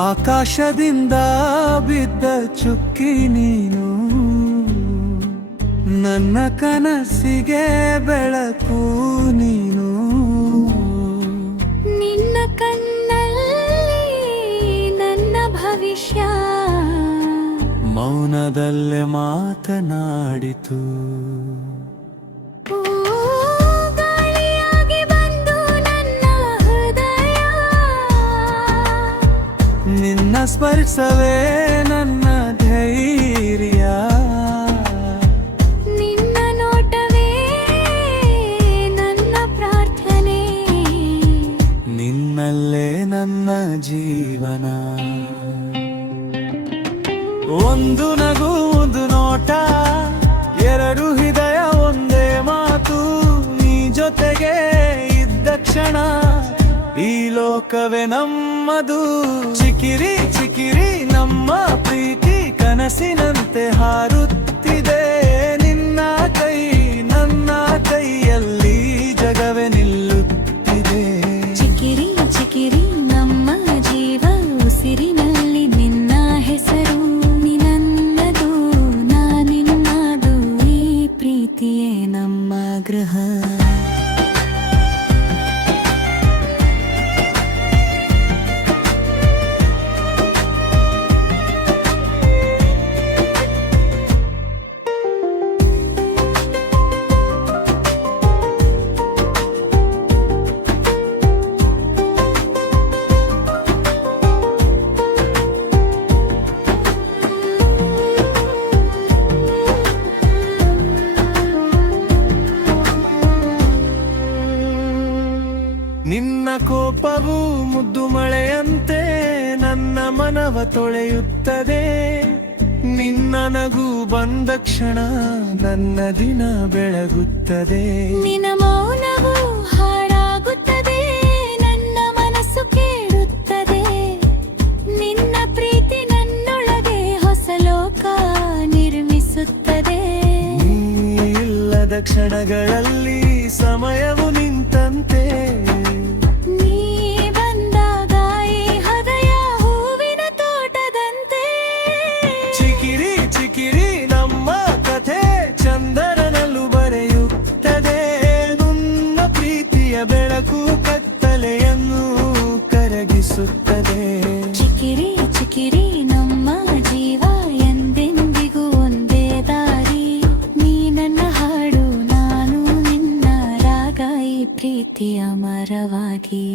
ಆಕಾಶದಿಂದ ಬಿದ್ದ ಚುಕ್ಕಿ ನೀನು, ನನ್ನ ಕನಸಿಗೆ ಬೆಳಕು ನೀನು. ನಿನ್ನ ಕಣ್ಣಲ್ಲಿ ನನ್ನ ಭವಿಷ್ಯ ಮೌನದಲ್ಲೇ ಮಾತನಾಡಿತು. ನಿನ್ನ ಸ್ಪರ್ಶವೇ ನನ್ನ ಧೈರ್ಯ, ನಿನ್ನ ನೋಟವೇ ನನ್ನ ಪ್ರಾರ್ಥನೆ, ನಿನ್ನಲ್ಲೇ ನನ್ನ ಜೀವನ. ಒಂದು ನಗು ಒಂದು ನೋಟ, ಎರಡು ಹೃದಯ ಒಂದೇ ಮಾತು, ನೀ ಜೊತೆಗೆ ಇದ್ದ ಕ್ಷಣ ಈ ಲೋಕವೇ ನಮ್ಮದು. ಚಿಕಿರಿ ಚಿಕಿರಿ ನಮ್ಮ ಪ್ರೀತಿ ಕನಸಿನಂತೆ ಹಾರುತ್ತಿದೆ. ನಿನ್ನ ಕೈ ನನ್ನ ಕೈಯಲ್ಲಿ ಜಗವೇ ನಿಲ್ಲುತ್ತಿದೆ. ಚಿಕಿರಿ ಚಿಕಿರಿ ನಮ್ಮ ಜೀವ ಉಸಿರಿನಲ್ಲಿ ನಿನ್ನ ಹೆಸರು. ನಿನ್ನದು ನಾನಿನ್ನದು, ಈ ಪ್ರೀತಿಯೇ ನಮ್ಮ ಗೃಹ. ನಿನ್ನ ಕೋಪವು ಮುದ್ದು ಮಳೆಯಂತೆ ನನ್ನ ಮನವ ತೊಳೆಯುತ್ತದೆ. ನಿನ್ನ ನಗು ಬಂದ ಕ್ಷಣ ನನ್ನ ದಿನ ಬೆಳಗುತ್ತದೆ. ನಿನ್ನ ಮೌನವು ಹಾಡಾಗುತ್ತದೆ, ನನ್ನ ಮನಸ್ಸು ಕೇಳುತ್ತದೆ. ನಿನ್ನ ಪ್ರೀತಿ ನನ್ನೊಳಗೆ ಹೊಸ ಲೋಕ ನಿರ್ಮಿಸುತ್ತದೆ. ನೀ ಇಲ್ಲದ ಕ್ಷಣಗಳಲ್ಲಿ ಸಮಯವು ನಿಂತಂತೆ. ಚಿಕಿರಿ ನಮ್ಮ ಕಥೆ ಚಂದರನಲ್ಲೂ ಬರೆಯುತ್ತದೆ. ನನ್ನ ಪ್ರೀತಿಯ ಬೆಳಕು ಕತ್ತಲೆಯನ್ನು ಕರಗಿಸುತ್ತದೆ. ಚಿಕಿರಿ ಚಿಕಿರಿ ನಮ್ಮ ಜೀವ ಎಂದೆಂದಿಗೂ ಒಂದೇ ದಾರಿ. ನೀ ನನ್ನ ಹಾಡು ನಾನು ನಿನ್ನ ರಾಗ, ಈ ಪ್ರೀತಿಯ ಮರವಾಗಿ.